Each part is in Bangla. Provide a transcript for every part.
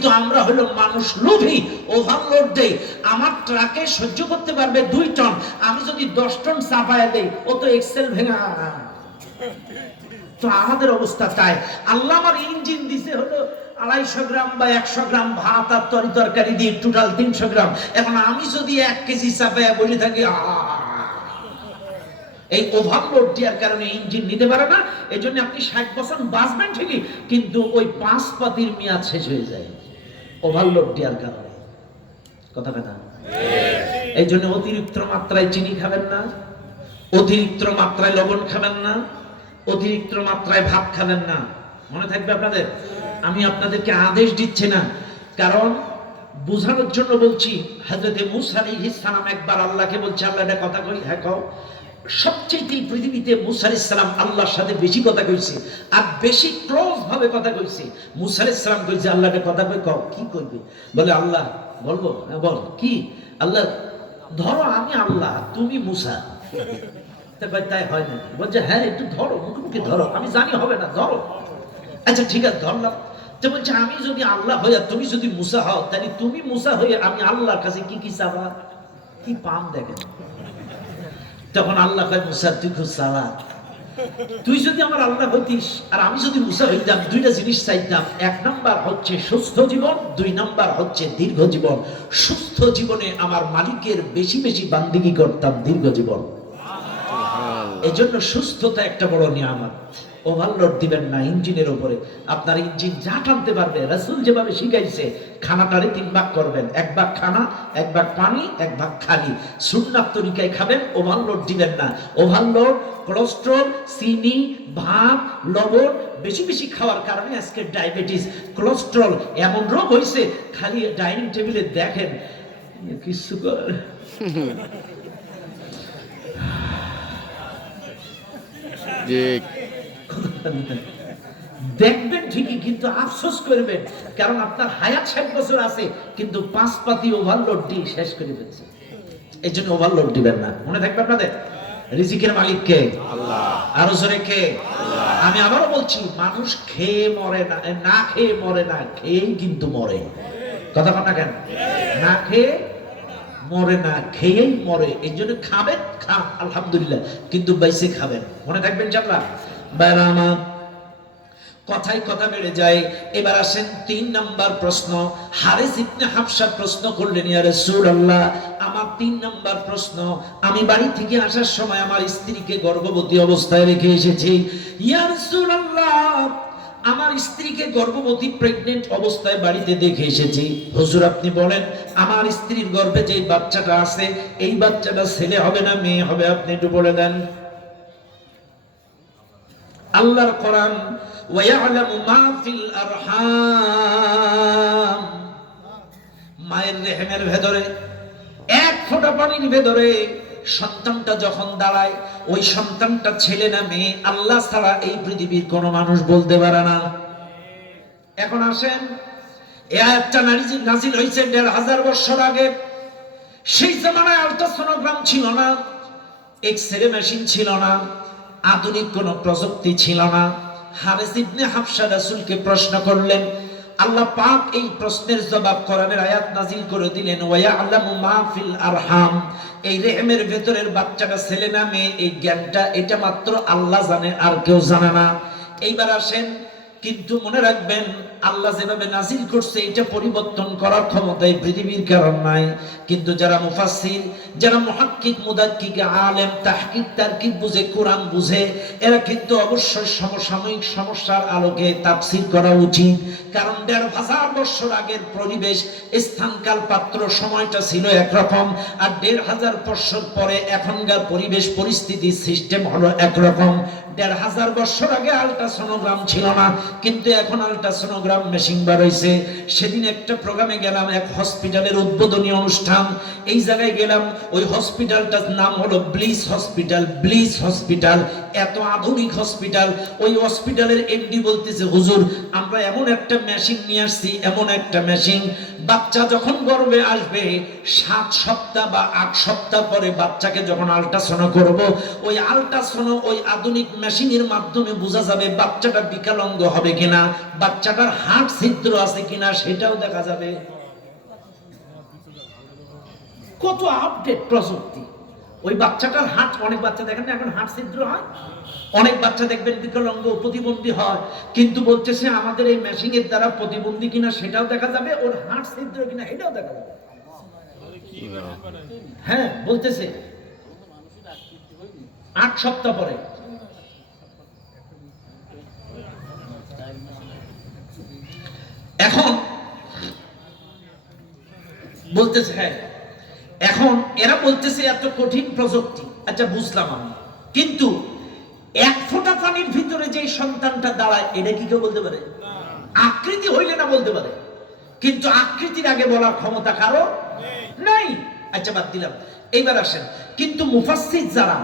কিন্তু আমরা হলো মানুষ লোভী, ওভারলোড দেই। আমার ট্রাকে সহ্য করতে পারবে 2 টন, আমি যদি 10 টন চাপায়া দেই ও তো এক্সেল ভেঙা। তো আমাদের অবস্থা তাই। আল্লাহ আমার ইঞ্জিন দিছে হলো 250 গ্রাম বা 100 গ্রাম ভাত আর তরকারি দিয়ে টোটাল 300 গ্রাম। এখন আমি যদি 1 কেজি চাপায়া বসে থাকি, এই ওভারলোড দেওয়ার কারণে ইঞ্জিন নিতে পারে না। এই জন্য আপনি 60 বছর বাঁচবেন ঠিকই, কিন্তু ওই 5 পাতির মেয়াদ শেষ হয়ে যায় ওভারলোড দেওয়ার কারণে। কথা কথা। এই জন্য অতিরিক্ত মাত্রায় চিনি খাবেন না, অতিরিক্ত মাত্রায় লবণ খাবেন না, অতিরিক্ত মাত্রায় ভাত খাবেন না। মনে থাকবে আপনাদের। আমি আপনাদেরকে আদেশ দিচ্ছি না, কারণ বোঝানোর জন্য বলছি। হযরত মূসা আলাইহিস সালাম একবার আল্লাহকে বলছে, আল্লাহ একটা কথা কই। হ্যাঁ কও। সবচেয়ে পৃথিবীতে মূসা আলাইহিস সালাম আল্লাহর সাথে বেশি কথা কইছে, আর বেশি ক্লোজ ভাবে কথা কইছে। মূসা আলাইহিস সালাম কইছে, আল্লাহ একটা কথা কই। কও। কি কইবে? বলে, আল্লাহ। বলবো? হ্যাঁ বল। কি? আল্লাহ, ধরো আমি আল্লাহ, তুমি মূসা। তাই হয় না? বলছে, হ্যাঁ একটু ধরো, মুখে ধরো, আমি জানি হবে না, ধরো। আচ্ছা ঠিক আছে, ধরলাম। তো বলছে, আমি যদি আল্লাহ হই আর তুমি যদি মূসা হও, তাহলে তুমি মূসা হয়ে আমি আল্লাহর কাছে কি কি চাবা? কি পাম দেখেন। তখন আল্লাহ কয়, মূসা তুই খুব চালাক। তুই যদি আমার আল্লাহ হইতিস আর আমি যদি মূসা হইতাম, 2টা জিনিস চাইতাম। 1 নাম্বার হচ্ছে সুস্থ জীবন, 2 নাম্বার হচ্ছে দীর্ঘ জীবন। সুস্থ জীবনে আমার মালিকের বেশি বেশি বান্দিগি করতাম, দীর্ঘ জীবন। এই জন্য সুস্থতা একটা বড় নিয়ামত। ওভারলোড দিবেন না ইঞ্জিনের উপরে। আপনার ইঞ্জিন যা টানতে পারবে, রাসূল যেভাবে শিখাইছে, খানাটারে 3 ভাগ করবেন। 1 ভাগ খানা, 1 ভাগ পানি, 1 ভাগ খালি। সুন্নাত তরিকায় খাবেন, ওভারলোড দিবেন না। ওভারলোড, কোলেস্টেরল, চিনি, ভাত, লবণ বেশি বেশি খাওয়ার কারণে আজকে ডায়াবেটিস, কোলেস্টেরল এমন রোগ হয়েছে। খালি ডাইনিং টেবিলে দেখেন কিছু কর দেখবেন ঠিকই, কিন্তু আফসোস করবেন, কারণ আপনার হায়াত 60 বছর আছে, কিন্তু 5 পাতি ওভারলোড দিয়ে শেষ করে ফেলছে। এই জন্য ওভারলোড দিবেন না। মনে থাকবে আপনাদের, রিজিকের মালিক কে? আল্লাহ। আরো জোরে কে? আল্লাহ। আমি আবারও বলছি, মানুষ খেয়ে মরে না, না খেয়ে মরে না, খেয়েই কিন্তু মরে। কথা বল না কেন? না খেয়ে মরে না, খেয়েই মরে। এই জন্য খাবেন, খান আলহামদুলিল্লাহ, কিন্তু বাইসে খাবেন। মনে থাকবেন ইনশাআল্লাহ। বাইরে আমার কথায় কথা বেড়ে যায়। এবার আসেন 3 নাম্বার প্রশ্ন। হারিস ইবনে হাফসা প্রশ্ন করলেন, ইয়া রাসূলুল্লাহ, আমার 3 নাম্বার প্রশ্ন, আমি বাড়ি থেকে আসার সময় আমার স্ত্রীকে গর্ভবতী অবস্থায় রেখে এসেছি। ইয়া রাসূলুল্লাহ, আমার স্ত্রীকে গর্ভবতী প্রেগন্যান্ট অবস্থায় বাড়িতে দেখে এসেছি। হুজুর আপনি বলেন, আমার স্ত্রীর গর্ভে যে বাচ্চাটা আছে, এই বাচ্চাটা ছেলে হবে না মেয়ে হবে? আপনি একটু বলে দেন। আল্লাহর কোরআন, ওয়ায়ালামু মা ফিল আরহাম, মায়ের রেহেমের ভেতরে 1 ফোঁটা পানির ভেতরে সন্তানটা যখন দাঁড়ায়, ওই সন্তানটা ছেলে না মেয়ে আল্লাহ ছাড়া এই পৃথিবীর কোন মানুষ বলতে পারে না। এখন আসেন, এই আয়াতটা নাজিল হয়েছে 1500 বছর আগে। সেই জামানায় আল্ট্রাসোনোগ্রাম ছিল না, এক্স-রে মেশিন ছিল না, আধুনিক কোন প্রযুক্তি ছিল না। হারিস ইবনে হাফসা রাসূলকে প্রশ্ন করলেন, আল্লাহ পাক এই প্রশ্নের জবাব কোরআনের আয়াত নাজিল করে দিলেন, ওয়ায়ালামু মা ফিল আরহাম, এই রেহেমের ভেতরের বাচ্চাটা ছেলে না মেয়ে, এই জ্ঞানটা এটা মাত্র আল্লাহ জানে, আর কেউ জানে না। এইবার আসেন, কিন্তু মনে রাখবেন, আল্লাহ যেভাবে নাজিল করছে এটা পরিবর্তন করার ক্ষমতা এই পৃথিবীর কারণ নাই। কিন্তু যারা মুফাসসির, যারা মুহাক্কিক, মুদাক্কিক, আলেম, তাহকিক, তারকিব বুঝে, কোরআন বুঝে, এরা কিন্তু অবশ্যই সমসাময়িক সমস্যার আলোকে তাফসীর করা উচিত। কারণ 1500 বছর আগের পরিবেশ, স্থানকাল, পাত্র, সময়টা ছিল একরকম, আর 1500 বছর পরে এখনকার পরিবেশ, পরিস্থিতি, সিস্টেম হলো একরকম। 1500 বছর আগে আল্ট্রাসোনোগ্রাম ছিল না, কিন্তু এখন আল্ট্রাসোনোগ্রাম মেশিন বার হইছে। সেদিন একটা প্রোগ্রামে গেলাম, এক হসপিটালের উদ্বোধনী অনুষ্ঠান। এই জায়গায় গেলাম, ওই হসপিটালটার নাম হলো ব্লিস হসপিটাল। ব্লিস হসপিটাল এত আধুনিক হসপিটাল, ওই হসপিটালের এমডি বলতেছে হুজুর আমরা এমন একটা মেশিন নিয়ে আসছি, এমন একটা মেশিন, বাচ্চা যখন গর্ভে আসবে 7 সপ্তাহ বা 8 সপ্তাহ পরে বাচ্চাকে যখন আল্ট্রাসাউন্ড করব, ওই আল্ট্রাসাউন্ড ওই আধুনিক মেশিনের মাধ্যমে বোঝা যাবে বাচ্চাটা বিকলাঙ্গ হবে কিনা, বাচ্চাটার হার্ট ছিদ্র আছে কিনা সেটাও দেখা যাবে। কত আপডেট প্রযুক্তি! ওই বাচ্চাটার হার্ট, অনেক বাচ্চা দেখেন না এখন হার্ট ছিদ্র হয়, অনেক বাচ্চা দেখবেন বিকলাঙ্গ প্রতিবন্ধী হয়, কিন্তু বলতেছে আমাদের এই মেশিনের দ্বারা প্রতিবন্ধী কিনা সেটাও দেখা যাবে, ওর হার্ট ছিদ্র কিনা এটাও দেখা যাবে। হ্যাঁ বলতেছে 8 সপ্তাহ পরে। এখন বলতেছে হ্যাঁ, এখন এরা বলতেছে এত কঠিন প্রযুক্তি, আচ্ছা বুঝলাম আমি, কিন্তু 1 ফোঁটা পানির ভিতরে যে সন্তানটা দাঁড়ায় এটা কি কেউ বলতে পারে? আকৃতি হইলে না বলতে পারে, কিন্তু আকৃতির আগে বলার ক্ষমতা কারো নাই। আচ্ছা বাদ দিলাম, এইবার আসেন, কিন্তু মুফাসসির যারা,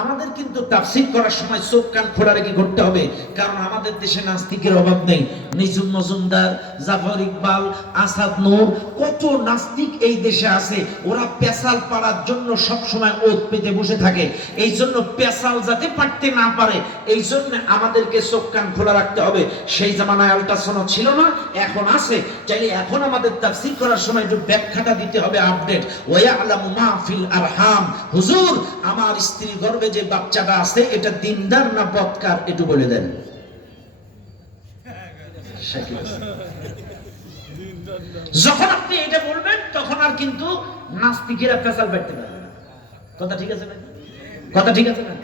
আমাদের কিন্তু তাফসীর করার সময় চোখ কান খোলা রেখে করতে হবে, কারণ আমাদের দেশে নাস্তিকের অভাব নেই। নিজুম মজুমদার, জাফর ইকবাল, আসাদ নূর, কত নাস্তিক এই দেশে আছে, ওরা পেশাল পাড়ার জন্য সব সময় ওত পেতে বসে থাকে। এই জন্য পেশাল যাতে পারতে না পারে, এই জন্য আমাদেরকে চোখ কান খোলা রাখতে হবে। সেই জামানায় আল্ট্রাসাউন্ড ছিল না, এখন আছে, চাইলে এখন আমাদের তাফসীর করার সময় একটু ব্যাখ্যাটা দিতে হবে আপডেট। ওয়ায়ালামু মা ফিল আরহাম, হুজুর আমার স্ত্রীর গর্ভে যে বাচ্চাটা আছে এটা দিনদার না বদকার একটু বলে দেন। যখন আপনি এটা বলবেন তখন আর কিন্তু নাস্তিকেরা পেশাল পাইতে পারবে না। কথা ঠিক আছে না? কথা ঠিক আছে না?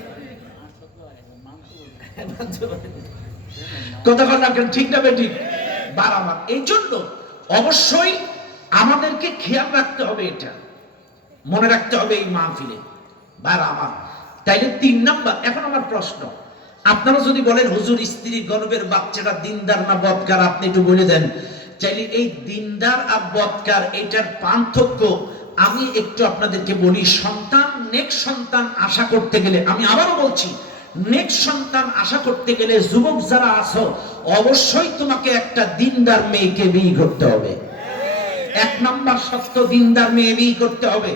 কথা বলা ঠিক না বেঠিক? বারবার এই জন্য অবশ্যই আমাদেরকে খেয়াল রাখতে হবে, এটা মনে রাখতে হবে এই মাহফিলে বারবার। তাইলে 3 নাম্বার, এখন আমার প্রশ্ন, আপনারা যদি বলেন হুজুর স্ত্রীর গর্ভের বাচ্চাটা দিনদার না বদকার আপনি একটু বলে দেন, চাইলে এই দিনদার আর বদকার এটার পার্থক্য আমি একটু আপনাদেরকে বলি। সন্তান, নেক্সট সন্তান আশা করতে গেলে, আমি আবারও বলছি, নেক্সট সন্তান আশা করতে গেলে যুবক যারা আছো অবশ্যই তোমাকে একটা দিনদার মেয়েকে বিয়ে করতে হবে। 1 নাম্বার সত্য, দিনদার মেয়ে বিয়ে করতে হবে।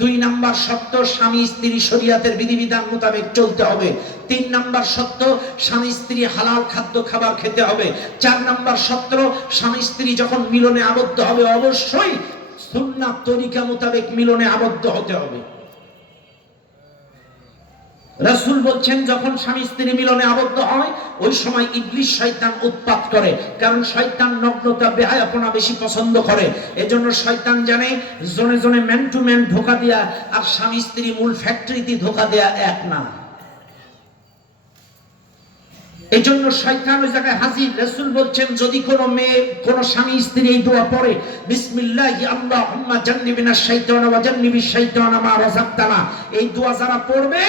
2 নাম্বার সত্য, স্বামী স্ত্রী শরীয়তের বিধিবিধান মোতাবেক চলতে হবে। 3 নাম্বার সত্য, স্বামী স্ত্রী হালাল খাদ্য খাবার খেতে হবে। 4 নাম্বার সত্য, স্বামী স্ত্রী যখন মিলনে আবদ্ধ হবে অবশ্যই সুন্নাত তরিকা মোতাবেক মিলনে আবদ্ধ হতে হবে। রাসূল বলছেন যখন স্বামী স্ত্রী মিলনে আবদ্ধ হয় ওই সময় ইবলিস শয়তান উৎপাত করে, কারণ শয়তান নগ্নতা বেহায়াপনা বেশি পছন্দ করে। এজন্য শয়তান জানে জনে জনে ম্যান টু ম্যান ধোঁকা দেয়া আর স্বামী স্ত্রী মূল ফ্যাক্টরিতে ধোঁকা দেয়া এক না। এজন্য শয়তান ওই জায়গায় হাজির। রাসূল বলছেন যদি কোনো মেয়ে, কোনো স্বামী স্ত্রী এই দোয়া পড়ে বিসমিল্লাহি আল্লাহুম্মা জান্নিবিনাশ শাইতানা ওয়া জান্নিবিশ শাইতানা মা রাযাকতানা, এই দোয়া যারা পড়বে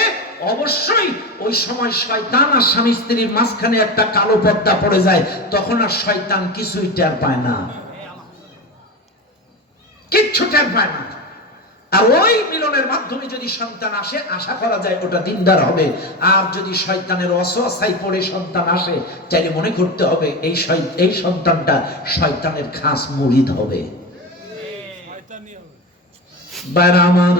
অবশ্যই ওই সময় শয়তান আর স্বামী স্ত্রীর মাঝখানে একটা কালো পর্দা পড়ে যায়, তখন আর শয়তান কিছুই টের পায় না, কিচ্ছু টের পায় না। আর ওই মিলনের মাধ্যমে যদি সন্তান আসে আশা করা যায় ওটা দিনদার হবে। আর যদি শয়তানের ওয়াসওয়াসায় পড়ে সন্তান আসে চাইলে মনে করতে হবে এই সন্তানটা শয়তানের খাস মুরিদ হবে। বাইরে আমার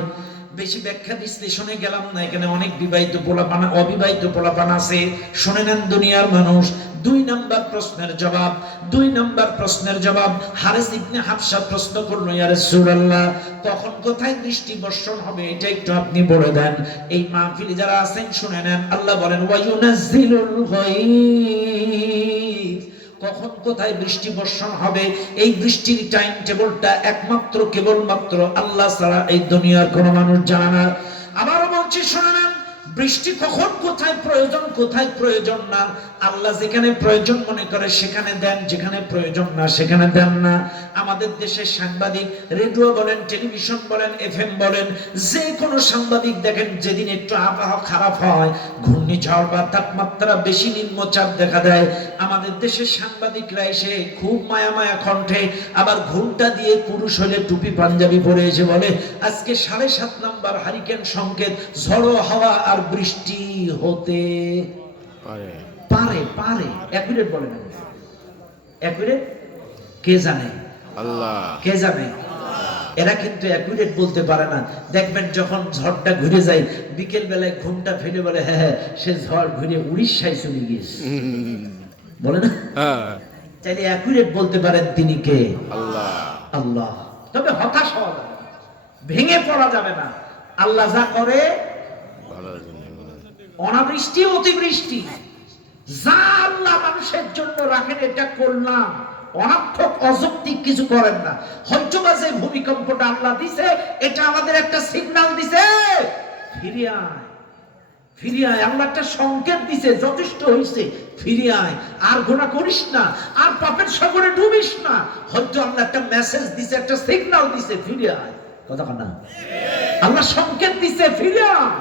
বেশি ব্যাখ্যা বিশ্লেষণে গেলাম না, এখানে অনেক বিবাহিত পোলাপান, অবিবাহিত পোলাপান আছে, শুনে নেন দুনিয়ার মানুষ। 2 নাম্বার প্রশ্নের জবাব, 2 নাম্বার প্রশ্নের জবাব, হারিস ইবনে হাফসা প্রশ্ন করলো ইয়া রাসূলুল্লাহ কখন কোথায় বৃষ্টি বর্ষণ হবে এটা একটু আপনি বলে দেন। এই মাহফিলে যারা আছেন শুনে নেন, আল্লাহ বলেন ওয়া ইউনাজ্জিলুল গায়ব, কখন কোথায় বৃষ্টি বর্ষণ হবে এই বৃষ্টির টাইম টেবিলটা একমাত্র কেবলমাত্র আল্লাহ ছাড়া এই দুনিয়ার কোনো মানুষ জানে না। আবারও বলছি শুনে নেন, বৃষ্টি কখন কোথায় প্রয়োজন, কোথায় প্রয়োজন না আল্লাহ যেখানে প্রয়োজন মনে করে সেখানে দেন, যেখানে প্রয়োজন না সেখানে দেন না। আমাদের দেশের সাংবাদিক, রেডিও বলেন, টেলিভিশন বলেন, এফএম বলেন, যে কোনো সাংবাদিক দেখেন, যেদিন একটু আবহাওয়া খারাপ হয়, ঘূর্ণিঝড় বা তাপমাত্রা বেশি, নিম্নচাপ দেখা দেয়, আমাদের দেশের সাংবাদিকরা এসে খুব মায়া মায়া কণ্ঠে, আবার ঘুমটা দিয়ে পুরুষ হলে টুপি পাঞ্জাবি পরে এসে বলে, আজকে 7.5 নাম্বার হারিকেন সংকেত, ঝড়ো হাওয়া আর বৃষ্টি হতে পারে। পারে অ্যাকুরেট বলে না, অ্যাকুরেট কে জানে? আল্লাহ। কে জানে? এরা কিন্তু অ্যাকুরেট বলতে পারে না। দেখবেন যখন ঝড়টা ঘুরে যায়, বিকেল বেলায় ঘুমটা ফেলে বলে, হ্যাঁ হ্যাঁ সে ঝড় ঘুরে উড়িষ্যায় চলে গিয়েছে, বলে না? চাইলে অ্যাকুরেট বলতে পারেন তিনি কে? আল্লাহ। আল্লাহ। তবে হতাশ হওয়া যাবে না, ভেঙে পড়া যাবে না। আল্লাহ যা করে, অনাবৃষ্টি অতিবৃষ্টি যা আল্লাহ মানুষের জন্য রাখেন, এটা করলাম, অনার্থক অযৌক্তিক কিছু করেন না। হয়তো বা যে ভূমিকম্পটা আল্লাহ দিছে, এটা আমাদের একটা সিগন্যাল দিছে, ফিরে আয়, ফিরে আয়। আল্লাহ একটা সংকেত দিছে, যথেষ্ট হয়েছে, ফিরে আয়, আর গুনাহ করিস না, আর পাপের সাগরে ডুবিস না। হয়তো আল্লাহ একটা মেসেজ দিছে, একটা সিগন্যাল দিছে, ফিরে আয়। কথা না, আল্লাহ সংকেত দিছে, ফিরে আয়।